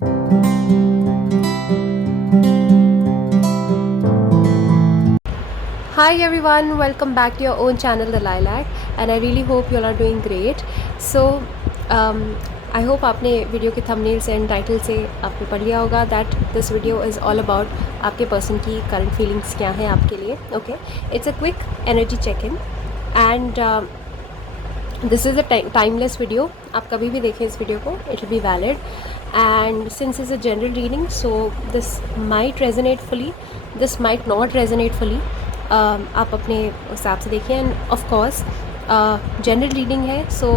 Hi everyone, welcome back to your own channel The Lilac, and I really hope you all are doing great. So I hope आपने video के thumbnail से and title से आपने पढ़ लिया होगा that this video is all about आपके person की करंट फीलिंग्स क्या हैं आपके लिए. Okay, it's a quick energy check in and this is a timeless video. आप कभी भी देखें इस वीडियो को, it will be valid. And since is a general reading, so this might resonate fully, this might not resonate fully. आप अपने हिसाब से देखिए. And of course general reading है, सो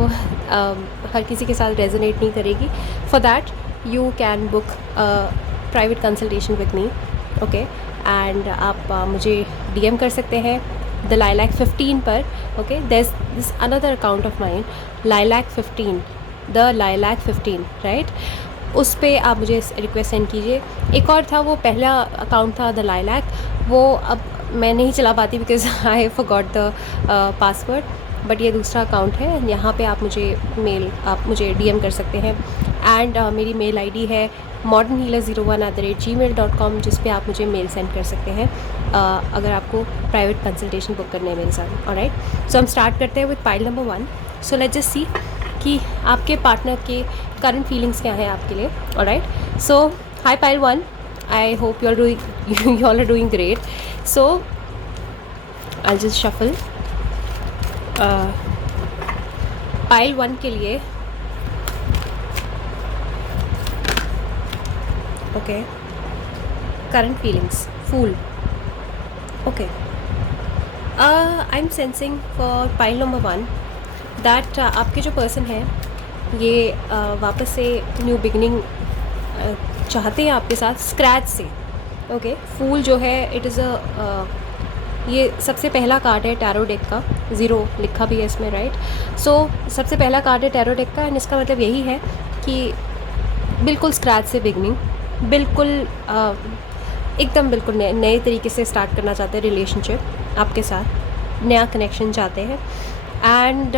हर किसी के साथ रेजोनेट नहीं करेगी. For that you can book private consultation with me. Okay, and आप मुझे डीएम कर सकते हैं द लाइलैक 15 पर. Okay, there this another account of mine, lilac 15, the lilac 15, right. उस पर आप मुझे रिक्वेस्ट सेंड कीजिए. एक और था, वो पहला अकाउंट था द लाइलैक, वो अब मैं नहीं चला पाती because I forgot the password. But ये दूसरा अकाउंट है. यहाँ पे आप मुझे डीएम कर सकते हैं. एंड मेरी मेल आईडी है modernhealer01@gmail.com, जिस पे आप मुझे मेल सेंड कर सकते हैं अगर आपको प्राइवेट कंसल्टेशन बुक करने है मेरे साथ. ऑलराइट, सो हम स्टार्ट करते हैं with pile number 1. So let's just see कि आपके पार्टनर के करंट फीलिंग्स क्या हैं आपके लिए. Alright, so high pile 1, I hope you all are doing great. So I'll just shuffle. Pile 1 के लिए. Okay, current feelings, Fool. Okay, I'm sensing for pile number 1 that आपके जो पर्सन है ये वापस से न्यू बिगनिंग चाहते हैं आपके साथ स्क्रैच से. ओके, फूल जो है इट इज़ ये सबसे पहला कार्ड है टैरो डेक का. 0 लिखा भी है इसमें, राइट. सो सबसे पहला कार्ड है टैरो डेक का, एंड इसका मतलब यही है कि बिल्कुल स्क्रैच से बिगनिंग, बिल्कुल एकदम बिल्कुल नए तरीके से स्टार्ट करना चाहते हैं रिलेशनशिप आपके साथ, नया कनेक्शन चाहते हैं. एंड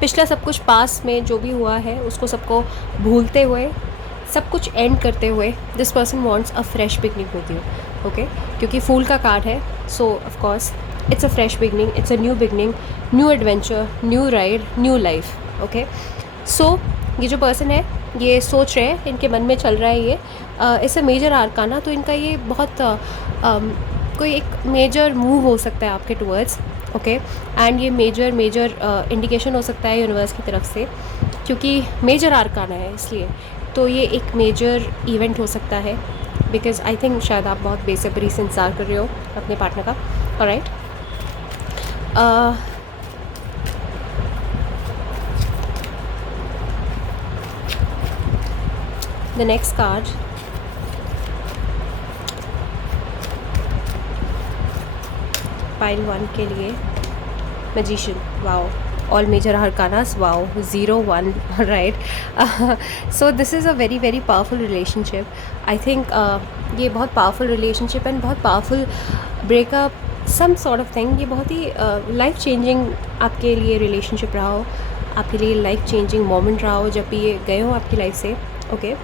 पिछला सब कुछ पास में जो भी हुआ है उसको सबको भूलते हुए, सब कुछ एंड करते हुए, this person wants a fresh beginning with you. Okay, क्योंकि फूल का कार्ड है, so of course it's a fresh beginning, it's a new beginning, new adventure, new ride, new life. Okay, so ये जो person है ये सोच रहे हैं, इनके मन में चल रहा है ये इट्स अ मेजर आर्काना. तो इनका ये बहुत कोई एक मेजर मूव हो सकता है आपके टूवर्ड्स. ओके, एंड ये मेजर इंडिकेशन हो सकता है यूनिवर्स की तरफ से, क्योंकि मेजर आर्काना है इसलिए. तो ये एक मेजर इवेंट हो सकता है, बिकॉज आई थिंक शायद आप बहुत बेसब्री से इंतज़ार कर रहे हो अपने पार्टनर का. Alright, the next card, pile 1 के लिए magician. Wow, all major arcanas. Wow, 0 1, right. So this is a very very powerful relationship. I think ये बहुत powerful relationship and बहुत powerful breakup, some sort of thing. ये बहुत ही life changing आपके लिए relationship रहा हो, आपके लिए life changing moment रहा हो जब भी ये गए हो आपकी life से. Okay,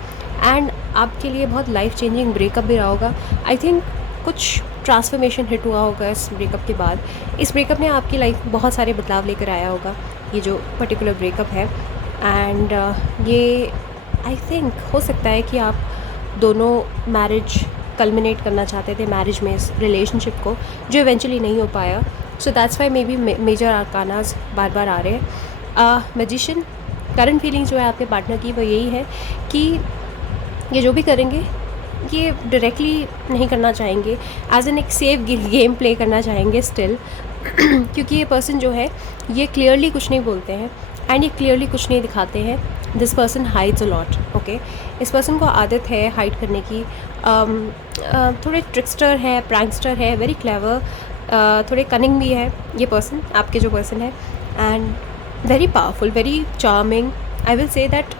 and आपके लिए बहुत life changing breakup भी रहा होगा. I think कुछ ट्रांसफॉर्मेशन हिट हुआ होगा इस ब्रेकअप के बाद. इस ब्रेकअप ने आपकी लाइफ बहुत सारे बदलाव लेकर आया होगा, ये जो पर्टिकुलर ब्रेकअप है. एंड ये आई थिंक हो सकता है कि आप दोनों मैरिज कल्मिनेट करना चाहते थे मैरिज में, इस रिलेशनशिप को, जो इवेंचुअली नहीं हो पाया. So that's why maybe major arcanas बार बार आ रहे हैं. मैजिशियन, करंट फीलिंग्स जो है आपके पार्टनर की वो यही है कि ये जो भी करेंगे ये डायरेक्टली नहीं करना चाहेंगे, एज एन एक सेफ गेम प्ले करना चाहेंगे स्टिल. क्योंकि ये पर्सन जो है ये क्लियरली कुछ नहीं बोलते हैं एंड ये क्लियरली कुछ नहीं दिखाते हैं. This person hides a lot. Okay, इस पर्सन को आदत है हाइड करने की. थोड़े ट्रिक्स्टर है, प्रैंकस्टर है, वेरी क्लेवर, थोड़े कनिंग भी है ये पर्सन, आपके जो पर्सन है. And very powerful, very charming. I will say that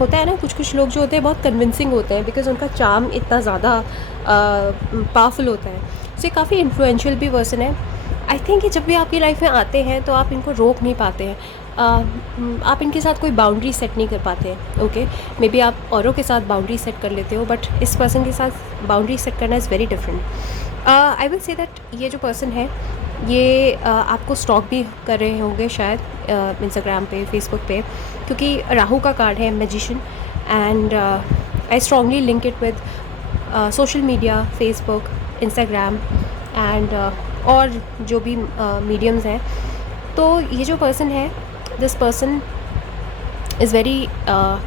होता है ना, कुछ लोग जो होते हैं बहुत कन्विंसिंग होते हैं बिकॉज उनका चार्म इतना ज़्यादा पावरफुल होता है. सो ये काफ़ी इन्फ्लुएंशियल भी पर्सन है. आई थिंक कि जब भी आपकी लाइफ में आते हैं तो आप इनको रोक नहीं पाते हैं. आप इनके साथ कोई बाउंड्री सेट नहीं कर पाते, ओके। मे बी आप औरों के साथ बाउंड्री सेट कर लेते हो, बट इस पर्सन के साथ बाउंड्री सेट करना is very different. I will say that ये जो पर्सन है ये आपको स्टॉक भी कर रहे होंगे शायद इंस्टाग्राम पे, फेसबुक पे, क्योंकि राहु का कार्ड है magician, and I strongly link it with social media, Facebook, Instagram and और जो भी मीडियम्स हैं। तो ये जो पर्सन है, this person is very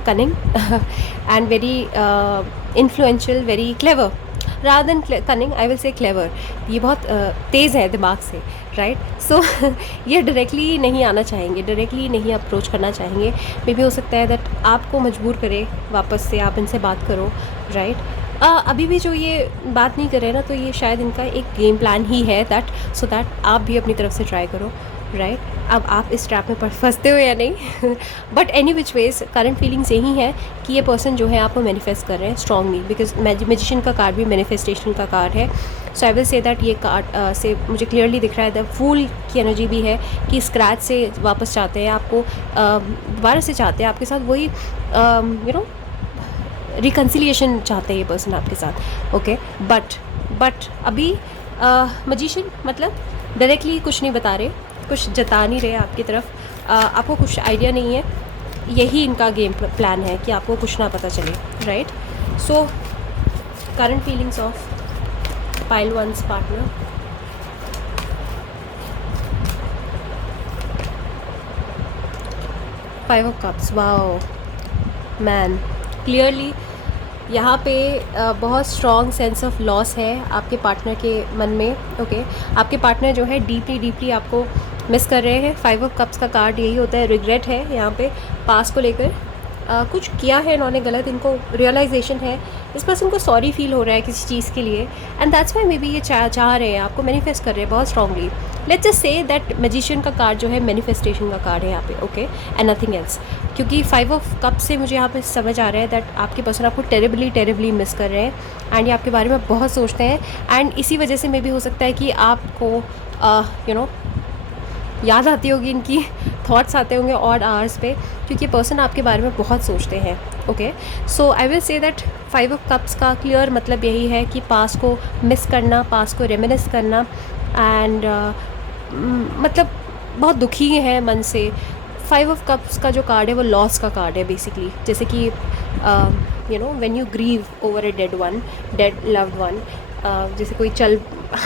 cunning and very influential, very clever, rather than cunning I will say clever। ये बहुत तेज़ है दिमाग से, राइट। सो ये डायरेक्टली नहीं आना चाहेंगे, डायरेक्टली नहीं अप्रोच करना चाहेंगे। मे बी हो सकता है दैट आपको मजबूर करे वापस से आप इनसे बात करो, राइट। अभी भी जो ये बात नहीं कर रहे ना, तो ये शायद इनका एक गेम प्लान ही है दैट सो दैट आप भी अपनी तरफ से ट्राई करो, राइट। अब आप इस ट्रैप में फंसते हो या नहीं but any which veg current feelings यही है कि ये पर्सन जो है आपको मैनिफेस्ट कर रहे हैं स्ट्रांगली, बिकॉज मैजिशियन का कार्ड भी मैनिफेस्टेशन का कार्ड है। So I will say that ये कार्ड से मुझे क्लियरली दिख रहा है द फूल की एनर्जी भी है कि स्क्रैच से वापस चाहते हैं आपको, दोबारा से चाहते हैं आपके साथ वही यू नो रिकन्सिलिएशन चाहते हैं ये पर्सन आपके साथ, ओके। बट अभी मैजिशियन मतलब डायरेक्टली कुछ नहीं बता रहे, कुछ जता नहीं रहे आपकी तरफ, आपको कुछ आइडिया नहीं है। यही इनका गेम प्लान है कि आपको कुछ ना पता चले, right. So current feelings of pile one's partner. Five of cups, wow man, clearly यहाँ पे बहुत स्ट्रॉन्ग सेंस ऑफ लॉस है आपके पार्टनर के मन में, ओके। आपके पार्टनर जो है डीपली आपको मिस कर रहे हैं। फाइव ऑफ कप्स का कार्ड यही होता है, रिग्रेट है यहाँ पे पास को लेकर, कुछ किया है इन्होंने गलत, इनको रियलाइजेशन है, इस पर्सन को सॉरी फील हो रहा है किसी चीज़ के लिए, and that's why may be ये चाह रहे हैं आपको, मैनिफेस्ट कर रहे हैं बहुत strongly. Let's just say that magician का कार्ड जो है मैनिफेस्टेशन का कार्ड है यहाँ पे, ओके, एंड नथिंग एल्स। क्योंकि फाइव ऑफ कप से मुझे यहाँ पे समझ आ रहा है दैट आपके पर्सन आपको टेरिबली मिस कर रहे हैं एंड ये आपके बारे में बहुत सोचते हैं, एंड इसी वजह से मे बी हो सकता है कि आपको यू नो याद आती होगी इनकी, थॉट्स आते होंगे ऑड आवर्स पे, क्योंकि पर्सन आपके बारे में बहुत सोचते हैं, okay. So I will say that five of cups का क्लियर मतलब यही है कि पास को मिस करना, पास को रेमिनिस करना, एंड मतलब बहुत दुखी है मन से। फाइव ऑफ कप्स का जो कार्ड है वो लॉस का कार्ड है बेसिकली, जैसे कि you know when you grieve over a dead loved one, जैसे कोई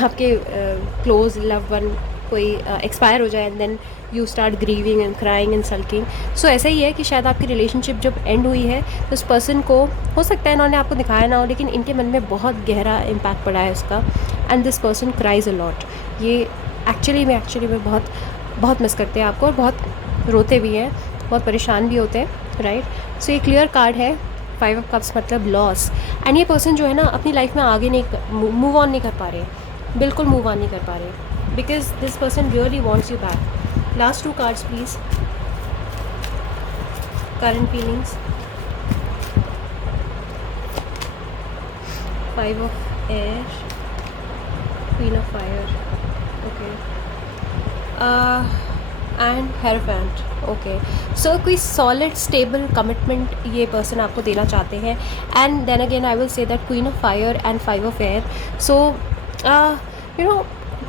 आपके क्लोज लव्ड वन कोई एक्सपायर हो जाए and then you start grieving and crying and sulking. So ऐसा ही है कि शायद आपकी रिलेशनशिप जब एंड हुई है तो उस पर्सन को हो सकता है इन्होंने आपको दिखाया ना हो, लेकिन इनके मन में बहुत गहरा इम्पैक्ट पड़ा है उसका, and this person cries a lot. ये एक्चुअली में बहुत मिस करते हैं आपको और बहुत रोते भी हैं, बहुत परेशान भी होते हैं, राइट। सो ये क्लियर कार्ड है फाइव ऑफ कप्स मतलब लॉस, एंड ये पर्सन जो है ना अपनी लाइफ में आगे नहीं मूव ऑन नहीं कर पा रहे, बिल्कुल मूव ऑन नहीं कर पा रहे, because this person really wants you back. Last two cards please. Current feelings. Five of air, Queen of fire, okay, and Hierophant, okay. So कोई solid stable commitment ये person आपको देना चाहते हैं, and then again I will say that Queen of fire and Five of air, so you know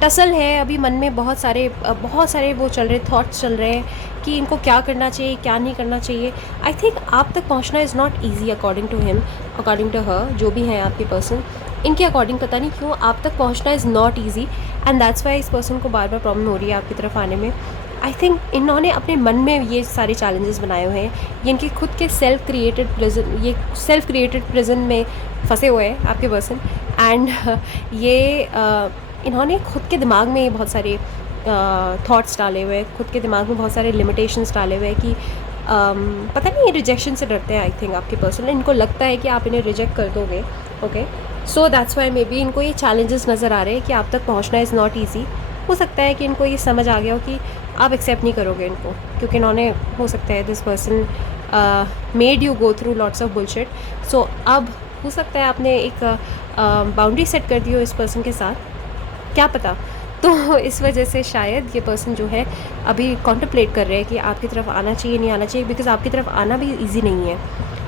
tussle है अभी मन में, बहुत सारे वो चल रहे थॉट्स चल रहे हैं कि इनको क्या करना चाहिए क्या नहीं करना चाहिए। आई थिंक आप तक पहुंचना is not easy according to him, according to her, जो भी हैं आपके पर्सन, इनके अकॉर्डिंग पता नहीं क्यों आप तक पहुंचना is not easy, and that's Y इस पर्सन को बार बार प्रॉब्लम हो रही है आपकी तरफ आने में। आई थिंक इन्होंने अपने मन में ये सारे चैलेंजेस बनाए हुए हैं, ये इनके खुद के सेल्फ क्रिएटेड प्रिजन में फंसे हुए हैं आपके पर्सन, एंड ये इन्होंने खुद के दिमाग में बहुत सारे थॉट्स डाले हुए हैं, खुद के दिमाग में बहुत सारे लिमिटेशंस डाले हुए हैं कि पता नहीं ये रिजेक्शन से डरते हैं आई थिंक आपके पर्सन, इनको लगता है कि आप इन्हें रिजेक्ट कर दोगे, okay. So that's why may be इनको ये चैलेंजेस नज़र आ रहे हैं कि आप तक पहुंचना इज़ नॉट ईजी। हो सकता है कि इनको ये समझ आ गया हो कि आप एक्सेप्ट नहीं करोगे इनको, क्योंकि इन्होंने हो सकता है this person made you go through lots of bullshit. So अब हो सकता है आपने एक बाउंड्री सेट कर दी हो इस पर्सन के साथ, क्या पता। तो इस वजह से शायद ये पर्सन जो है अभी कॉन्टम्पलेट कर रहे हैं कि आपकी तरफ आना चाहिए नहीं आना चाहिए, बिकॉज आपकी तरफ आना भी ईजी नहीं है,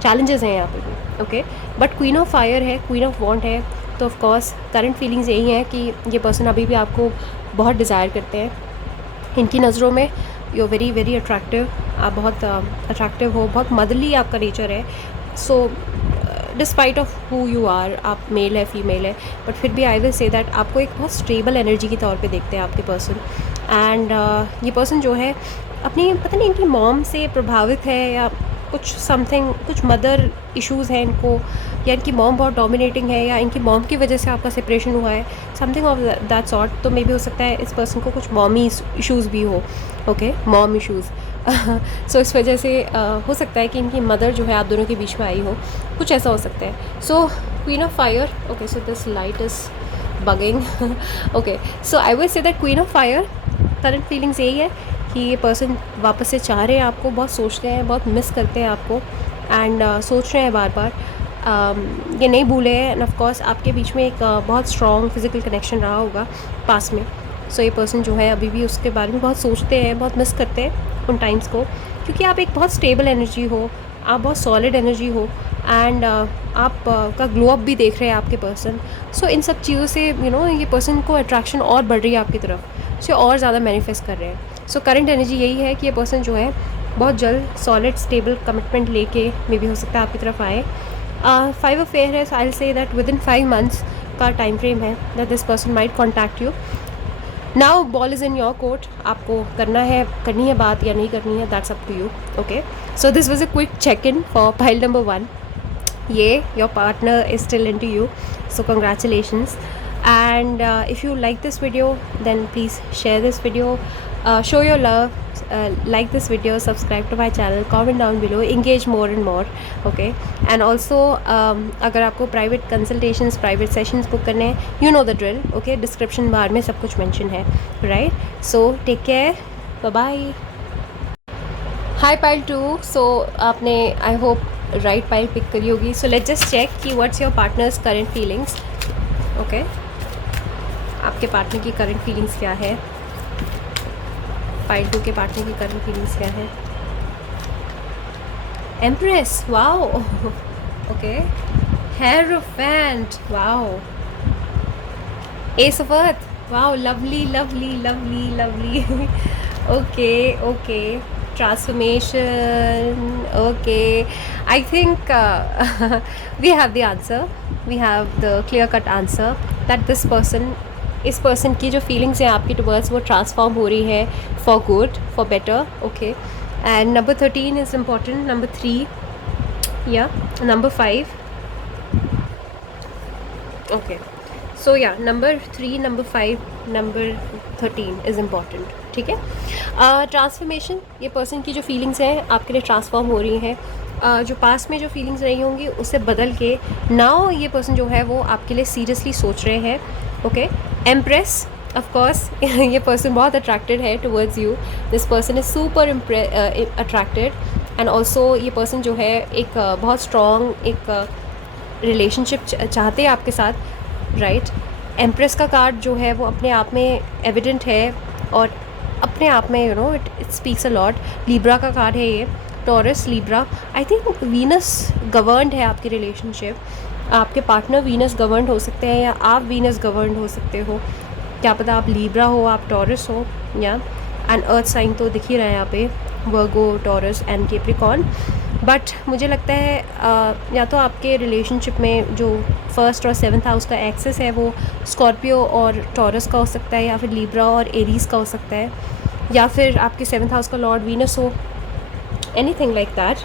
चैलेंजेस हैं यहाँ पे भी। Okay, but queen of fire है, क्वीन ऑफ वॉन्ट है, तो ऑफ कोर्स करंट फीलिंग्स यही हैं कि ये पर्सन अभी भी आपको बहुत डिज़ायर करते हैं। इनकी नज़रों में यू वेरी वेरी अट्रैक्टिव, आप बहुत अट्रैक्टिव हो, बहुत मदरली आपका नेचर है। So despite of who you are, आप मेल है फीमेल है, बट फिर भी आई विल से दैट आपको एक बहुत स्टेबल एनर्जी के तौर पे देखते हैं आपके पर्सन। एंड ये पर्सन जो है अपनी पता नहीं इनकी मॉम से प्रभावित है या कुछ समथिंग, कुछ मदर इश्यूज़ हैं इनको, या इनकी मॉम बहुत डोमिनेटिंग है, या इनकी मॉम की वजह से आपका सेपरेशन हुआ है, समथिंग ऑफ दैट सॉर्ट। तो मे बी हो सकता है इस पर्सन को कुछ मॉमी इश्यूज़ भी हो। ओके, मॉम इश्यूज़ सो इस वजह से हो सकता है कि इनकी मदर जो है आप दोनों के बीच में आई हो, कुछ ऐसा हो सकता है। सो queen of fire, okay, so this light is bugging. Okay, so I will say that queen of fire current feelings यही है कि ये पर्सन वापस से चाह रहे हैं आपको, बहुत सोचते हैं, बहुत मिस करते हैं आपको, एंड सोच रहे हैं बार बार, ये नहीं भूले हैं। एंड ऑफ कोर्स आपके बीच में एक बहुत स्ट्रॉन्ग फिजिकल कनेक्शन रहा होगा पास में। सो ये पर्सन जो है अभी भी उसके बारे में बहुत सोचते हैं, बहुत मिस करते हैं उन टाइम्स को, क्योंकि आप एक बहुत स्टेबल एनर्जी हो, आप बहुत सॉलिड एनर्जी हो, एंड आप का ग्लो अप भी देख रहे हैं आपके पर्सन। सो इन सब चीज़ों से ये पर्सन को अट्रैक्शन और बढ़ रही है आपकी तरफ से, और ज़्यादा मैनिफेस्ट कर रहे हैं। सो करंट एनर्जी यही है कि ये पर्सन जो है बहुत जल्द सॉलिड स्टेबल कमिटमेंट लेके मे बी हो सकता है आपकी तरफ आए। 5 ऑफ फेयर है, so I will say that within 5 months का टाइम फ्रेम है that this person might contact you. Now ball is in your court, आपको करनी है बात या नहीं करनी है, that's up to you. Okay, so this was a quick check in for pile number 1। ये your partner is still into you, so congratulations. And if you like this video, then please share this video, show your love, like this video, subscribe to my channel, comment down below, engage more and more. Okay, and also अगर आपको private consultations, private sessions book करने हैं, you know the drill. Okay, description bar में सब कुछ mention है, right? So take care, bye bye. Hi pile 2, so आपने I hope right pile pick करी होगी. So let's just check कि what's your partner's current feelings. Okay, आपके partner की करंट फीलिंग्स क्या है, पाइल 2 के पार्टनर की करंट फीलिंग्स क्या है। Empress, wow, okay, hierophant, wow, ace of earth, wow, lovely lovely lovely lovely. Okay okay, transformation, okay, I think we have the answer, we have the clear cut answer that this person, इस person की जो feelings हैं आपकी towards वो transform हो रही है for good, for better. Okay, and number 13 is important, number 3 या नंबर 5। ओके, सो या number 3, number 5, number 13 is important. ठीक है, ट्रांसफॉर्मेशन, ये पर्सन की जो फीलिंग्स हैं आपके लिए ट्रांसफॉर्म हो रही हैं, जो पास में जो फीलिंग्स रही होंगी उससे बदल के नाउ ये पर्सन जो है वो आपके लिए सीरियसली सोच रहे हैं। ओके, एम्प्रेस, ऑफ कोर्स ये पर्सन बहुत अट्रैक्टेड है towards you, this person is super attracted, and also ये पर्सन जो है एक बहुत स्ट्रॉन्ग एक रिलेशनशिप चाहते हैं आपके साथ, राइट। एम्प्रेस का कार्ड जो है वो अपने आप में एविडेंट है और अपने आप में it speaks a lot. Libra का कार्ड है ये, taurus, Libra, I think Venus governed है आपकी रिलेशनशिप, आपके पार्टनर वीनस गवर्नड हो सकते हैं या आप वीनस गवर्नड हो सकते हो, क्या पता आप लिब्रा हो, आप टॉरस हो, या एंड अर्थ साइन तो दिख ही रहा है यहाँ पे, वर्गो, टॉरस एंड कैप्रिकॉर्न। बट मुझे लगता है या तो आपके रिलेशनशिप में जो 1st और 7th हाउस का एक्सेस है वो स्कॉर्पियो और टॉरस का हो सकता है, या फिर लिब्रा और एरीज का हो सकता है, या फिर आपके 7th हाउस का लॉर्ड वीनस हो, एनीथिंग लाइक दैट,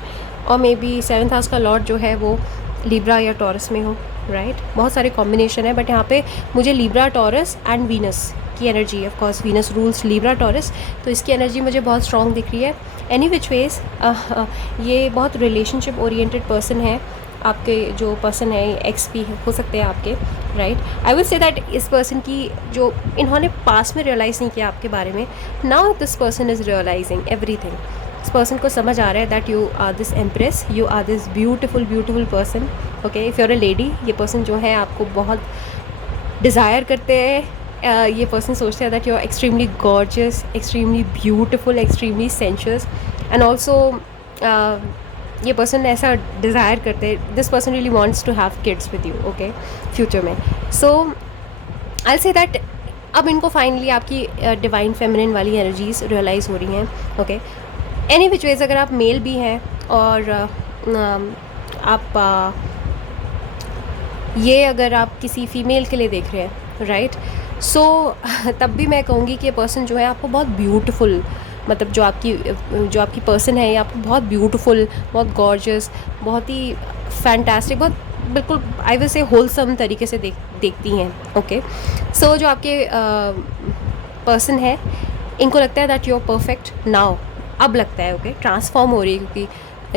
और मे बी 7th हाउस का लॉर्ड जो है वो लिब्रा या टॉरस में हो, राइट। बहुत सारे कॉम्बिनेशन है, बट यहाँ पे मुझे लिब्रा, टॉरस एंड वीनस की energy, of course Venus rules Libra taurus, तो इसकी एनर्जी मुझे बहुत स्ट्रॉन्ग दिख रही है। एनी विच वेज ये बहुत रिलेशनशिप ओरिएंटेड पर्सन है, आपके जो पर्सन है एक्स भी हो सकते हैं आपके, right. I will say that इस पर्सन की जो इन्होंने पास में रियलाइज़ नहीं किया आपके बारे में, now this person is realising everything. इस पर्सन को समझ आ रहा है that you are this empress, you are this beautiful beautiful person. Okay, if you are a lady, ये पर्सन जो है आपको बहुत डिज़ायर करते हैं, ये पर्सन सोचते हैं that you are extremely gorgeous, extremely beautiful, extremely sensuous, and also ये पर्सन ऐसा डिज़ायर करते हैं, this person really wants to have kids with you, okay, future में. सो आई से दैट अब इनको फाइनली आपकी डिवाइन फेमिनिन वाली energies realise हो रही हैं, ओके. एनी विच वेज अगर आप मेल भी हैं और आप ये अगर आप किसी फ़ीमेल के लिए देख रहे हैं, राइट, सो तब भी मैं कहूँगी कि ये पर्सन जो है आपको बहुत ब्यूटीफुल, मतलब जो आपकी पर्सन है ये आपको बहुत ब्यूटीफुल, बहुत गॉर्जियस, बहुत ही फैंटास्टिक, बहुत बिल्कुल आई विल से होलसम तरीके से देखती हैं, ओके. सो जो आपके पर्सन है, इनको लगता है that you are perfect now. अब लगता है, ओके, ट्रांसफॉर्म हो रही है क्योंकि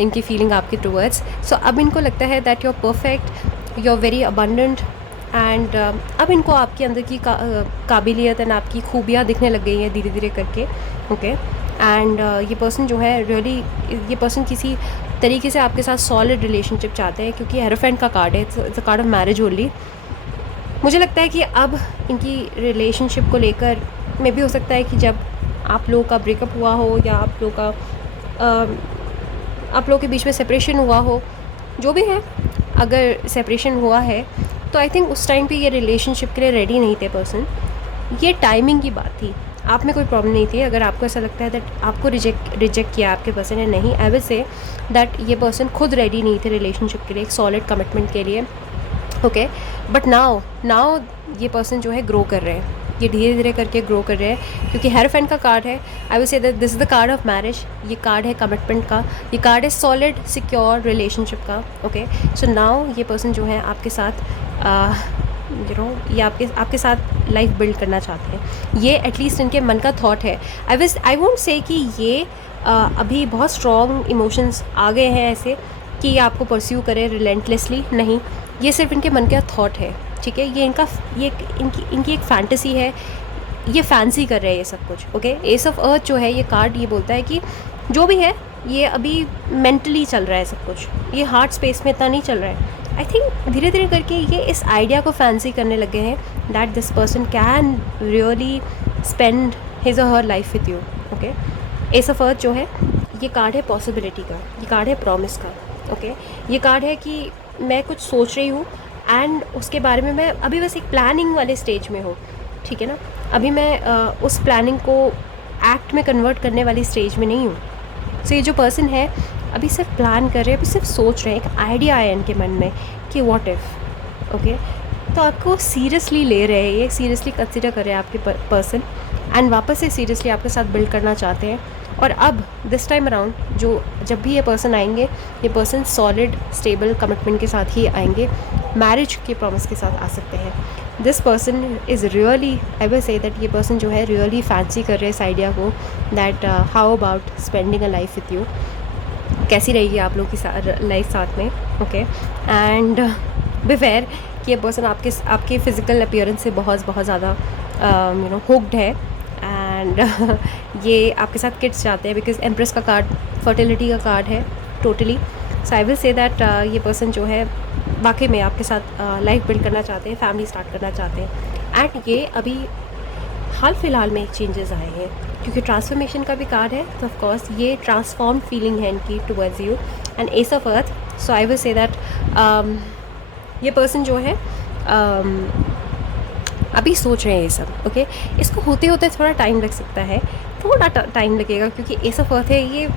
इनकी फीलिंग आपके टूवर्ड्स. सो अब इनको लगता है that you are perfect, you are very abundant, and अब इनको आपके अंदर की काबिलियत एंड आपकी खूबियाँ दिखने लग गई हैं धीरे धीरे करके, ओके. एंड ये पर्सन जो है रियली, ये पर्सन किसी तरीके से आपके साथ सॉलिड रिलेशनशिप चाहते हैं क्योंकि हेरोफेंट का कार्ड है, it's a card of marriage only. मुझे लगता है कि अब इनकी रिलेशनशिप को लेकर मे भी हो सकता है कि जब आप लोगों का ब्रेकअप हुआ हो या आप लोगों के बीच में सेपरेशन हुआ हो, जो भी है, अगर सेपरेशन हुआ है तो आई थिंक उस टाइम पे ये रिलेशनशिप के लिए रेडी नहीं थे पर्सन. ये टाइमिंग की बात थी, आप में कोई प्रॉब्लम नहीं थी. अगर आपको ऐसा लगता है दैट आपको रिजेक्ट किया आपके पर्सन ने, नहीं, आई विल से दैट ये पर्सन खुद रेडी नहीं थे रिलेशनशिप के लिए, एक सॉलिड कमिटमेंट के लिए, ओके. बट नाउ ये पर्सन जो है ग्रो कर रहे हैं, ये धीरे धीरे करके ग्रो कर रहे हैं क्योंकि हेरोफेंट का कार्ड है. I will say that this is the card of marriage. ये कार्ड है कमिटमेंट का, ये कार्ड है सॉलिड सिक्योर रिलेशनशिप का, ओके. सो नाउ ये पर्सन जो है आपके साथ ये आपके साथ लाइफ बिल्ड करना चाहते हैं. ये एटलीस्ट इनके मन का थॉट है. आई वोंट से कि ये अभी बहुत स्ट्रॉन्ग इमोशंस आ गए हैं ऐसे कि ये आपको परस्यू करें रिलेंटलेसली, नहीं, ये सिर्फ इनके मन का थॉट है, ठीक है. ये इनकी एक फैंटेसी है, ये फैंसी कर रहे हैं ये सब कुछ, ओके. एस ऑफ अर्थ जो है ये कार्ड ये बोलता है कि जो भी है ये अभी मेंटली चल रहा है सब कुछ, ये हार्ट स्पेस में इतना नहीं चल रहा है. आई थिंक धीरे धीरे करके ये इस आइडिया को फैंसी करने लगे हैं that this person can really spend his और her life with you, okay. Ace of earth जो है ये कार्ड है पॉसिबिलिटी का, ये कार्ड है प्रॉमिस का, ओके. ये कार्ड है कि मैं कुछ सोच रही हूँ एंड उसके बारे में मैं अभी बस एक प्लानिंग वाले स्टेज में हूँ, ठीक है ना. अभी मैं उस प्लानिंग को एक्ट में कन्वर्ट करने वाली स्टेज में नहीं हूँ. सो ये जो पर्सन है अभी सिर्फ प्लान कर रहे हैं, अभी सिर्फ सोच रहे हैं, एक आइडिया आया इनके मन में कि व्हाट इफ़, ओके. तो आपको सीरियसली ले रहे हैं, ये सीरियसली कंसिडर कर रहे हैं आपके पर्सन एंड वापस से सीरियसली आपके साथ बिल्ड करना चाहते हैं. और अब दिस टाइम अराउंड जब भी ये पर्सन आएंगे, ये पर्सन सॉलिड स्टेबल कमिटमेंट के साथ ही आएंगे, मैरिज के प्रॉमिस के साथ आ सकते हैं. This person is really, I will say that ये पर्सन जो है रियली फैंसी कर रहे हैं इस आइडिया को that how about spending a life with you. कैसी रहेगी आप लोग की लाइफ साथ में, ओके. एंड बिफेयर कि ये पर्सन आपके फिज़िकल अपीयरेंस से बहुत ज़्यादा हुक्ड है एंड ये आपके साथ किड्स चाहते हैं बिकॉज एम्प्रेस का कार्ड फर्टिलिटी का कार्ड है totally. So I will say that ये पर्सन जो है वाकई में आपके साथ लाइफ बिल्ड करना चाहते हैं, फैमिली स्टार्ट करना चाहते हैं. एंड ये अभी हाल फिलहाल में चेंजेस आए हैं क्योंकि ट्रांसफॉर्मेशन का भी कार्ड है, तो ऑफ कोर्स ये ट्रांसफॉर्म फीलिंग है इनकी towards you and S of earth. So I will say that ये पर्सन जो है अभी सोच रहे हैं ये सब, ओके. इसको होते होते थोड़ा टाइम लग सकता है, थोड़ा टाइम लगेगा क्योंकि एस ऑफ अर्थ है, ये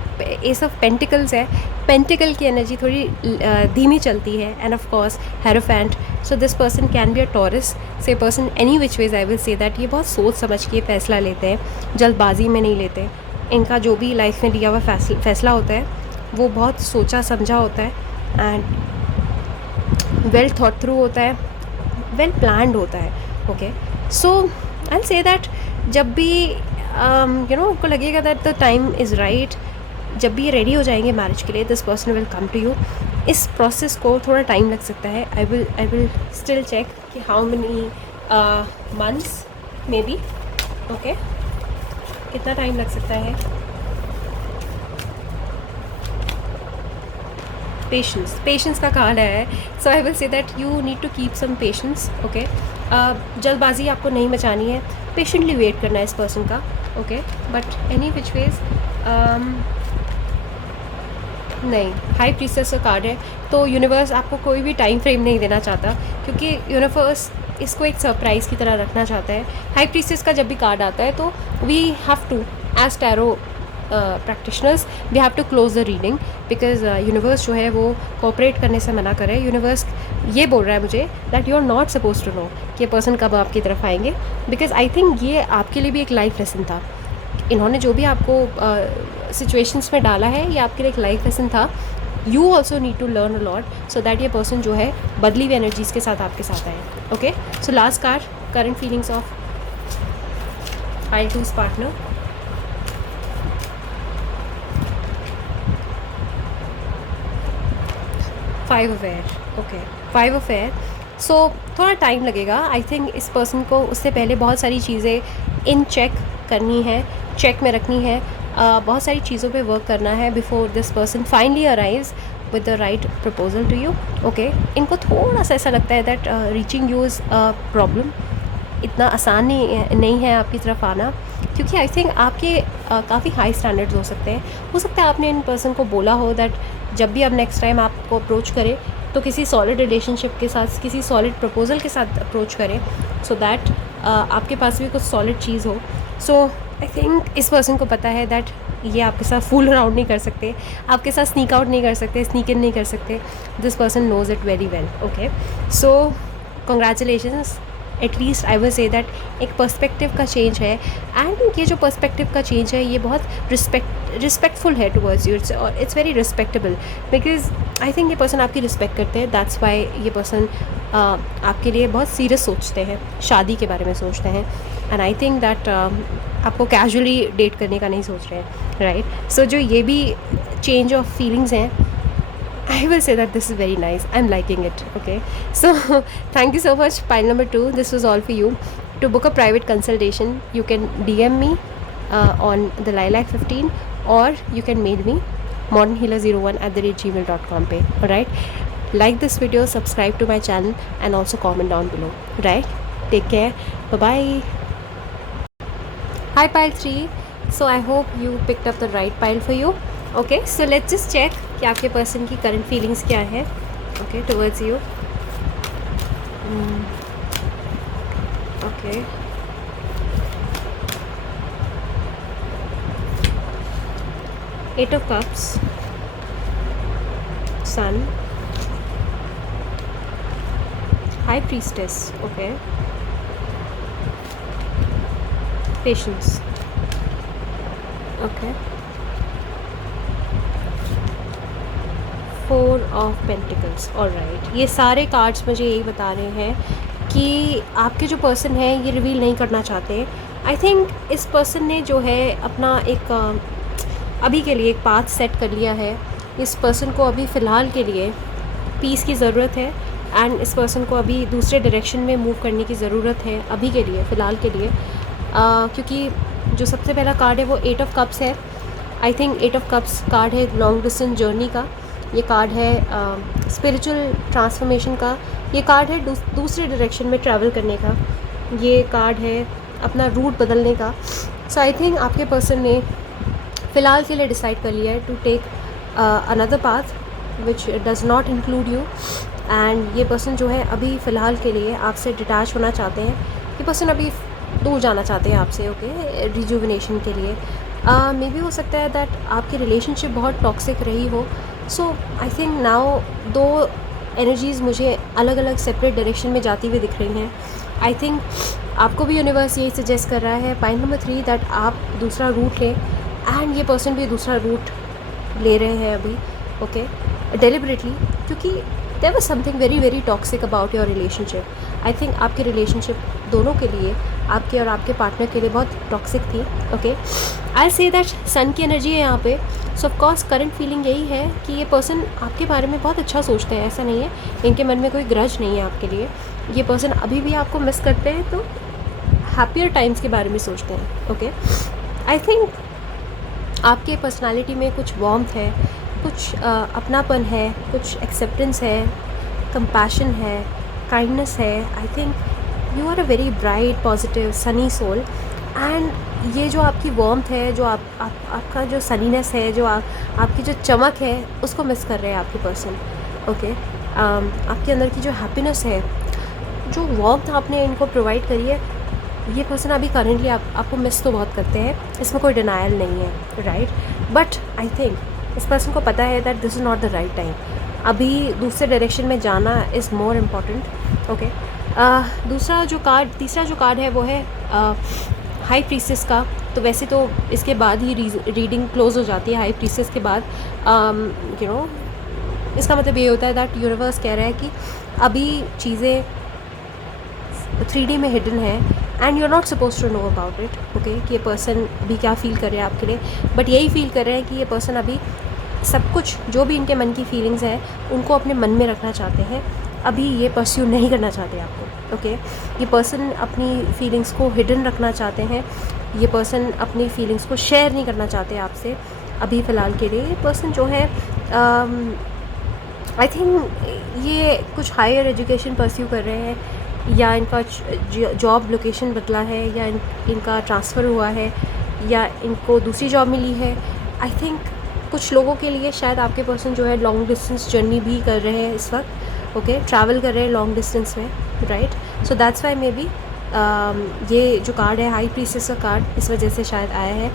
एस ऑफ पेंटिकल्स है. पेंटिकल की एनर्जी थोड़ी धीमी चलती है and of course hierophant. So this person can be a Taurus. Say person any which ways I will say that ये बहुत सोच समझ के फैसला लेते हैं, जल्दबाजी में नहीं लेते. इनका जो भी लाइफ में लिया हुआ फैसला होता है वो बहुत सोचा समझा होता है एंड वेल थॉट थ्रू होता है, वेल प्लान्ड होता है, okay. So I will say that जब भी उनको लगेगा that the time is right, जब भी ये रेडी हो जाएंगे मैरिज के लिए, this person will come to you. इस प्रोसेस को थोड़ा टाइम लग सकता है. आई विल स्टिल चेक कि how many months maybe, okay, कितना टाइम लग सकता है. पेशेंस का कार्ड है. So I will say that you need to keep some patience, okay. जल्दबाजी आपको नहीं मचानी है, पेशेंटली वेट करना है इस पर्सन का, okay. But any which veg नहीं, हाई प्रीसेस का कार्ड है, तो यूनिवर्स आपको कोई भी टाइम फ्रेम नहीं देना चाहता, क्योंकि यूनिवर्स इसको एक सरप्राइज़ की तरह रखना चाहता है। हाई प्रीसेस का जब भी कार्ड आता है तो we have to, as tarot practitioners, we have to close the reading, because universe जो है वो कोऑपरेट करने से मना करे। यूनिवर्स ये बोल रहा है मुझे that you are not suppose to know कि ये पर्सन कब आपकी तरफ आएंगे, बिकॉज आई थिंक ये आपके लिए भी एक लाइफ लेसन था। इन्होंने जो भी आपको सिचुएशंस में डाला है, ये आपके लिए एक लाइफ लेसन था। You also need to learn a lot so that ये पर्सन जो है बदली हुई एनर्जीज़ के साथ आपके साथ आए, okay. So last card, current feelings of pile 2's partner. Five of air, okay, five of air. So थोड़ा टाइम लगेगा, आई थिंक इस पर्सन को उससे पहले बहुत सारी चीज़ें इन चेक करनी है, चेक में रखनी है, बहुत सारी चीज़ों पे वर्क करना है before this person finally arrives with the right proposal to you, okay. इनको थोड़ा सा ऐसा लगता है that reaching you is a problem, इतना आसान नहीं है आपकी तरफ आना, क्योंकि आई थिंक आपके काफ़ी हाई स्टैंडर्ड्स हो सकते हैं। हो सकता है आपने इन पर्सन को बोला हो दैट जब भी अब नेक्स्ट टाइम आपको अप्रोच करें तो किसी सॉलिड रिलेशनशिप के साथ, किसी सॉलिड प्रपोजल के साथ अप्रोच करें, सो दैट आपके पास भी कुछ सॉलिड चीज़ हो। सो आई थिंक इस पर्सन को पता है दैट ये आपके साथ फूल अराउंड नहीं कर सकते, आपके साथ स्नीक आउट नहीं कर सकते, स्नीक इन नहीं कर सकते। This person knows it very well, okay. So congratulations, at least I will say that एक पर्सपेक्टिव का चेंज है, एंड ये जो पर्सपेक्टिव का चेंज है ये बहुत रिस्पेक्टफुल है towards you, it's very respectable, because I think ये पर्सन आपकी रिस्पेक्ट करते हैं। दैट्स वाई ये पर्सन आपके लिए बहुत सीरियस सोचते हैं, शादी के बारे में सोचते हैं, एंड आई थिंक दैट आपको कैजुअली डेट करने का नहीं सोच रहे हैं, राइट। सो जो ये भी चेंज ऑफ फीलिंग्स हैं, I will say that this is very nice. I'm liking it. Okay. So thank you so much. Pile number 2. This was all for you. To book a private consultation, you can DM me on the lilac15, or you can mail me modernhealer01@gmail.com पे. Alright. Like this video, subscribe to my channel, and also comment down below. Right. Take care. Bye bye. Hi pile 3. So I hope you picked up the right pile for you. Okay, so let's just check कि आपके person की current feelings क्या है, okay, towards you. Okay, eight of cups, sun, high priestess, okay, patience, okay, 4 of pentacles. Alright, ये सारे cards मुझे यही बता रहे हैं कि आपके जो पर्सन है ये रिवील नहीं करना चाहते। आई थिंक इस पर्सन ने जो है अपना एक अभी के लिए एक पाथ सेट कर लिया है। इस पर्सन को अभी फ़िलहाल के लिए पीस की ज़रूरत है, एंड इस पर्सन को अभी दूसरे डायरेक्शन में मूव करने की ज़रूरत है अभी के लिए, फ़िलहाल के लिए, क्योंकि जो सबसे पहला कार्ड है वो 8 ऑफ कप्स है। I think 8 of cups card है लॉन्ग डिस्टेंस जर्नी का, ये कार्ड है स्पिरिचुअल ट्रांसफॉर्मेशन का, ये कार्ड है दूसरे डायरेक्शन में ट्रैवल करने का, ये कार्ड है अपना रूट बदलने का। सो आई थिंक आपके पर्सन ने फ़िलहाल के लिए डिसाइड कर लिया है to take another path which does not include you, and ये पर्सन जो है अभी फ़िलहाल के लिए आपसे डिटैच होना चाहते हैं। ये पर्सन अभी दूर जाना चाहते हैं आपसे, ओके, रिजुविनेशन के लिए। मे बी हो सकता है दैट आपकी रिलेशनशिप बहुत टॉक्सिक रही हो। सो आई थिंक नाउ दो एनर्जीज़ मुझे अलग अलग सेपरेट डायरेक्शन में जाती हुई दिख रही हैं। आई थिंक आपको भी यूनिवर्स यही सजेस्ट कर रहा है, पॉइंट नंबर 3, दैट आप दूसरा रूट लें, एंड ये पर्सन भी दूसरा रूट ले रहे हैं अभी, ओके, डेलिबरेटली, क्योंकि there was something very very toxic about your relationship. I think आपकी रिलेशनशिप दोनों के लिए, आपके और आपके पार्टनर के लिए बहुत टॉक्सिक थी, ओके। आई से दैट सन की एनर्जी है यहाँ पे। सो ऑफकोर्स करंट फीलिंग यही है कि ये पर्सन आपके बारे में बहुत अच्छा सोचते हैं, ऐसा नहीं है, इनके मन में कोई ग्रज नहीं है आपके लिए। ये पर्सन अभी भी आपको मिस करते हैं, तो हैप्पियर टाइम्स के बारे में सोचते हैं, ओके। आई थिंक आपके पर्सनालिटी में कुछ वार्मथ है, कुछ अपनापन है, कुछ एक्सेप्टेंस है, कंपैशन है, काइंडनेस है। I think you are a very bright positive sunny soul, and ये जो आपकी वार्मथ है, जो आपका जो सनीनेस है, जो आपकी जो चमक है, उसको मिस कर रहे हैं आपके पर्सन। ओके, आपके अंदर की जो हैप्पीनेस है, जो वार्मथ आपने इनको प्रोवाइड करी है, ये पर्सन अभी करेंटली आपको मिस तो बहुत करते हैं, इसमें कोई डिनायल नहीं है, राइट। बट आई थिंक इस पर्सन को पता है that this is not the right time, अभी दूसरे डायरेक्शन में जाना इज़ मोर इम्पॉर्टेंट। ओके, तीसरा जो कार्ड है वो है हाई प्रीसेस का। तो वैसे तो इसके बाद ही रीडिंग क्लोज हो जाती है, हाई प्रीसेस के बाद। यू नो इसका मतलब ये होता है दैट यूनिवर्स कह रहा है कि अभी चीज़ें 3D में हिडन है and you are not suppose to know about it. Okay, कि ये पर्सन अभी क्या फ़ील कर रहे हैं आपके लिए, बट यही फील कर रहे हैं कि ये पर्सन अभी सब कुछ जो भी इनके मन की फीलिंग्स हैं उनको अपने मन में रखना चाहते हैं, अभी ये परस्यू नहीं करना चाहते आपको। ओके, ये पर्सन अपनी फीलिंग्स को हिडन रखना चाहते हैं, ये पर्सन अपनी फीलिंग्स को शेयर नहीं करना चाहते आपसे अभी फ़िलहाल के लिए। ये पर्सन जो है आई थिंक ये कुछ हायर एजुकेशन परस्यू कर रहे हैं, या इनका जॉब लोकेशन बदला है, या इनका ट्रांसफ़र हुआ है, या इनको दूसरी जॉब मिली है। आई थिंक कुछ लोगों के लिए शायद आपके पर्सन जो है लॉन्ग डिस्टेंस जर्नी भी कर रहे हैं इस वक्त। ओके, ट्रैवल कर रहे हैं लॉन्ग डिस्टेंस में, right. So that's why may be ये जो कार्ड है हाई प्रीसेस का कार्ड इस वजह से शायद आया है।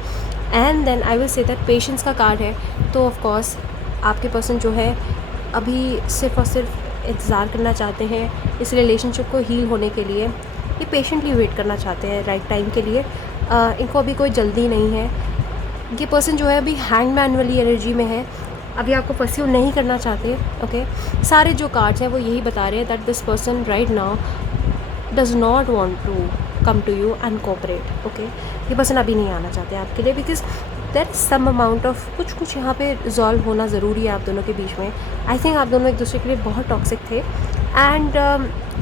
And then I will say that patience का कार्ड है। तो ऑफ कोर्स आपके पर्सन जो है अभी सिर्फ़ और सिर्फ इंतज़ार करना चाहते हैं इस रिलेशनशिप को हील होने के लिए, ये पेशेंटली वेट करना चाहते हैं राइट टाइम के लिए। इनको अभी कोई जल्दी नहीं है। ये पर्सन जो है अभी हैंगमैन वाली एनर्जी में है, अभी आपको परस्यू नहीं करना चाहते। ओके, सारे जो कार्ड्स हैं वो यही बता रहे हैं that this person right now does not want to come to you and cooperate. Okay, ये पर्सन अभी नहीं आना चाहते आपके लिए, because that some amount of कुछ यहाँ पे रिजॉल्व होना ज़रूरी है आप दोनों के बीच में। आई थिंक आप दोनों एक दूसरे के लिए बहुत टॉक्सिक थे, एंड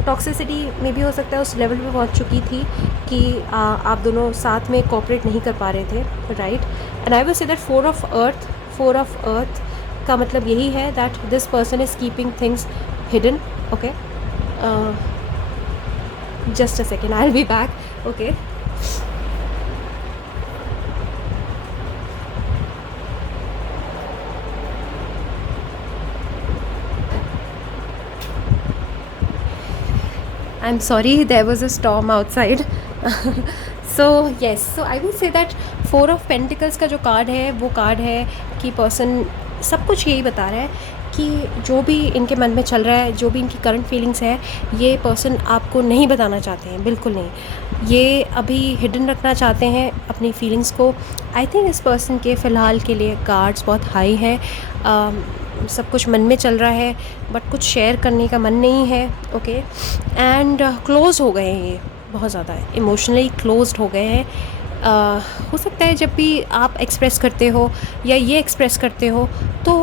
टॉक्सिसिटी में भी हो सकता है उस लेवल पे पहुँच चुकी थी कि आप दोनों साथ में कोऑपरेट नहीं कर पा रहे थे, right. And I will say that four of earth का मतलब यही है that this person is keeping things hidden. Okay, just a second, I'll be back. Okay, I'm sorry, there was a storm outside. So yes, so I will say that four of pentacles का जो card है वो card है कि person सब कुछ यही बता रहा है कि जो भी इनके मन में चल रहा है, जो भी इनकी करंट फीलिंग्स है, ये पर्सन आपको नहीं बताना चाहते हैं, बिल्कुल नहीं। ये अभी हिडन रखना चाहते हैं अपनी फीलिंग्स को। आई थिंक इस पर्सन के फ़िलहाल के लिए कार्ड्स बहुत हाई है, सब कुछ मन में चल रहा है बट कुछ शेयर करने का मन नहीं है। ओके, एंड क्लोज हो गए हैं, ये बहुत ज़्यादा इमोशनली क्लोज्ड हो गए हैं। हो सकता है जब भी आप एक्सप्रेस करते हो या ये एक्सप्रेस करते हो तो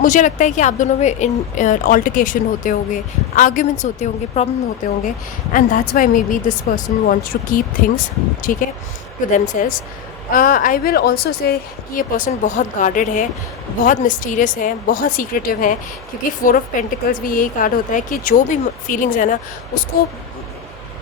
मुझे लगता है कि आप दोनों में ऑल्टरकेशन होते होंगे, आर्ग्यूमेंट्स होते होंगे, प्रॉब्लम होते होंगे, and that's why maybe this person wants to keep things, ठीक है, to themselves. I will also say कि ये पर्सन बहुत गार्डेड है, बहुत मिस्टीरियस है, बहुत सीक्रेटिव है, क्योंकि फोर ऑफ पेंटिकल्स भी यही कार्ड होता है कि जो भी फीलिंग्स है ना उसको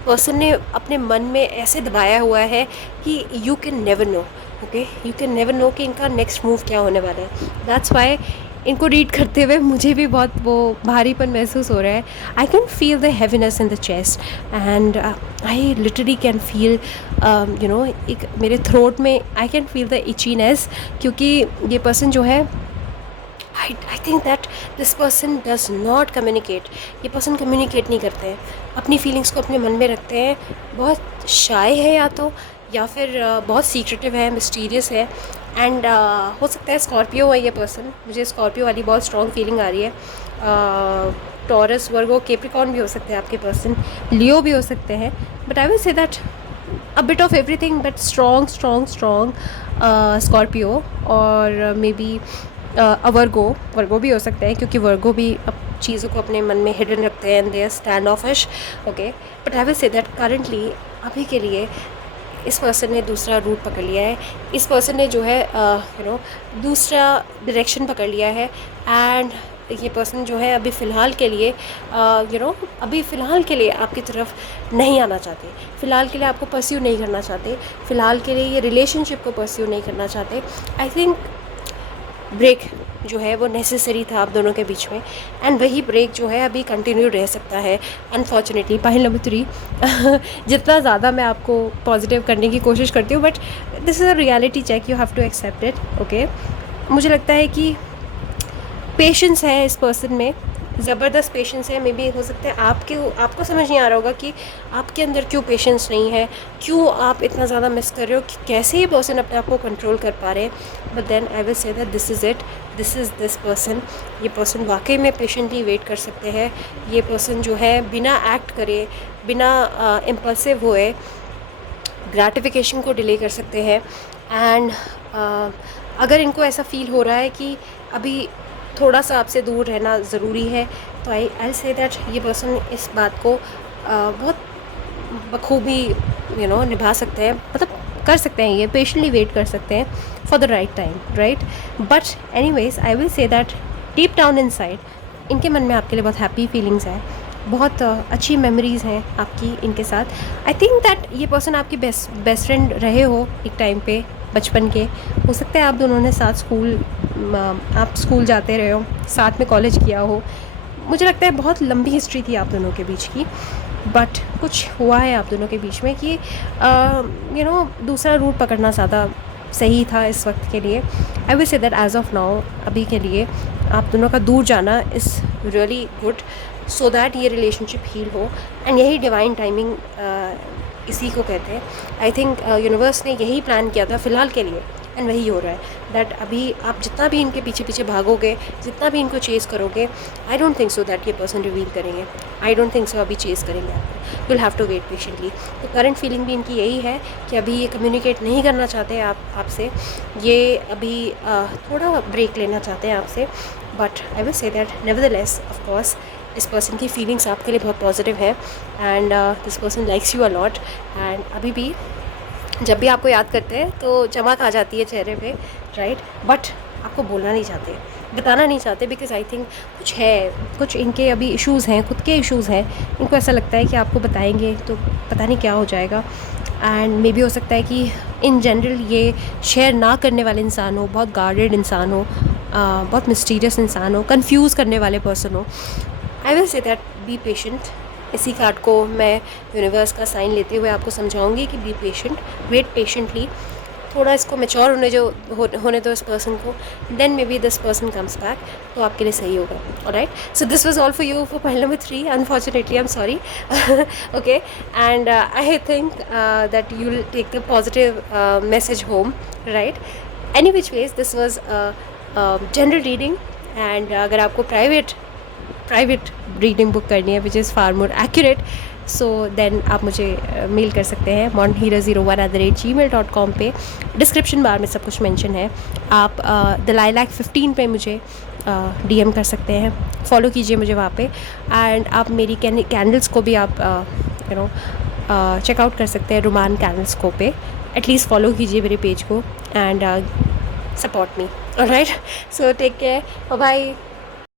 पर्सन ने अपने मन में ऐसे दबाया हुआ है कि you can never know. Okay, you can never know कि इनका नेक्स्ट मूव क्या होने वाला है। दैट्स वाई इनको रीड करते हुए मुझे भी बहुत वो भारीपन महसूस हो रहा है। I can feel the heaviness in the chest and I literally can feel you know एक मेरे थ्रोट में I can feel the itchiness, क्योंकि ये पर्सन जो है I think that this person does not communicate. ये पर्सन कम्युनिकेट नहीं करते हैं, अपनी फीलिंग्स को अपने मन में रखते हैं, बहुत शाय है या फिर बहुत सीक्रेटिव है, मिस्टीरियस है। एंड हो सकता है स्कॉर्पियो है ये पर्सन, मुझे स्कॉर्पियो वाली बहुत स्ट्रॉन्ग फीलिंग आ रही है। टॉरस, वर्गो, कैप्रिकॉर्न भी हो सकते हैं आपके पर्सन, लियो भी हो सकते हैं, but I will say that a bit of everything, but strong Scorpio, और मे बी वर्गो भी हो सकता है, क्योंकि वर्गो भी चीज़ों को अपने मन में हिडन रखते हैं and they are standoffish. Okay, but I will say that currently अभी के लिए इस पर्सन ने दूसरा रूट पकड़ लिया है, इस पर्सन ने जो है दूसरा डायरेक्शन पकड़ लिया है, एंड ये पर्सन जो है अभी फ़िलहाल के लिए अभी फ़िलहाल के लिए आपकी तरफ नहीं आना चाहते, फ़िलहाल के लिए आपको परस्यू नहीं करना चाहते, फ़िलहाल के लिए ये रिलेशनशिप को परस्यू नहीं करना चाहते। आई थिंक ब्रेक जो है वो नेसेसरी था आप दोनों के बीच में, एंड वही ब्रेक जो है अभी कंटिन्यू रह सकता है अनफॉर्चुनेटली। पॉइंट नंबर 3, जितना ज़्यादा मैं आपको पॉजिटिव करने की कोशिश करती हूँ, but this is a reality check, you have to accept it. Okay, मुझे लगता है कि पेशेंस है इस पर्सन में, ज़बरदस्त पेशेंस है। मे बी हो सकता है आपको समझ नहीं आ रहा होगा कि आपके अंदर क्यों पेशेंस नहीं है, क्यों आप इतना ज़्यादा मिस कर रहे हो, कि कैसे ये पर्सन अपने आप को कंट्रोल कर पा रहे हैं। But then I will say that this is it, this is this person. ये पर्सन वाकई में पेशेंटली वेट कर सकते हैं। ये पर्सन जो है बिना एक्ट करे, बिना इम्पल्सिव हुए ग्रैटिफिकेशन को डिले कर सकते हैं। एंड अगर इनको ऐसा फील हो रहा है कि अभी थोड़ा सा आपसे दूर रहना ज़रूरी है, तो आई से दैट ये पर्सन इस बात को बहुत बखूबी निभा सकते हैं, मतलब कर सकते हैं, ये पेशेंटली वेट कर सकते हैं for the right time, right. But anyways I will say that deep down inside इनके मन में आपके लिए बहुत हैप्पी फीलिंग्स हैं, बहुत अच्छी मेमोरीज़ हैं आपकी इनके साथ। आई थिंक दैट ये पर्सन आपकी बेस्ट फ्रेंड रहे हो एक टाइम पे, बचपन के। हो सकता है आप दोनों ने साथ आप स्कूल जाते रहे हो, साथ में कॉलेज किया हो। मुझे लगता है बहुत लंबी हिस्ट्री थी आप दोनों के बीच की, बट कुछ हुआ है आप दोनों के बीच में कि दूसरा रूट पकड़ना ज़्यादा सही था इस वक्त के लिए। I will say that as of now, अभी के लिए आप दोनों का दूर जाना is really good, so that ये रिलेशनशिप हील हो। एंड यही डिवाइन टाइमिंग इसी को कहते हैं। आई थिंक यूनिवर्स ने यही प्लान किया था फ़िलहाल के लिए, एंड वही हो रहा है। दैट अभी आप जितना भी इनके पीछे पीछे भागोगे, जितना भी इनको चेज़ करोगे, I don't think so that ये पर्सन रिवील करेंगे, आई डोंट थिंक सो अभी चेज़ करेंगे आपको। You will have to wait patiently. तो करंट फीलिंग भी इनकी यही है कि अभी ये कम्युनिकेट नहीं करना चाहते आपसे, ये अभी थोड़ा ब्रेक लेना चाहते हैं आपसे। But I will say that nevertheless, of course, इस पर्सन की फीलिंग्स आपके लिए बहुत पॉजिटिव है, and this person likes you a lot. And अभी भी जब भी आपको याद करते हैं तो चमक आ जाती है चेहरे पे, राइट। बट आपको बोलना नहीं चाहते, बताना नहीं चाहते, बिकॉज आई थिंक कुछ इनके अभी इश्यूज़ हैं, खुद के इश्यूज़ हैं। इनको ऐसा लगता है कि आपको बताएंगे तो पता नहीं क्या हो जाएगा। एंड मे बी हो सकता है कि इन जनरल ये शेयर ना करने वाले इंसान हो, बहुत गार्डेड इंसान हो, बहुत मिस्टीरियस इंसान हो, कंफ्यूज करने वाले पर्सन हो। आई will say that be patient. इसी कार्ड को मैं यूनिवर्स का साइन लेते हुए आपको समझाऊंगी कि बी पेशेंट, वेट पेशेंटली, थोड़ा इसको मैच्योर होने दो इस पर्सन को, then maybe this person comes back, तो आपके लिए सही होगा। Alright, so this was all for you for point number 3। Unfortunately I am sorry. Okay, and I think that you will take the positive message home, right. Any which ways, this was general reading, and अगर आपको private reading book करनी है which is far more accurate, so then आप मुझे mail कर सकते हैं monthera01@gmail.com पे। डिस्क्रिप्शन बार में सब कुछ मेंशन है। आप thelilac15 पे मुझे DM कर सकते हैं, फॉलो कीजिए मुझे वहाँ पे। एंड आप मेरी कैंडल्स को भी आप चेकआउट कर सकते हैं रुमान कैंडल्स को पे। एटलीस्ट फॉलो कीजिए मेरे पेज को, and support me. Alright, so take care, bye bye.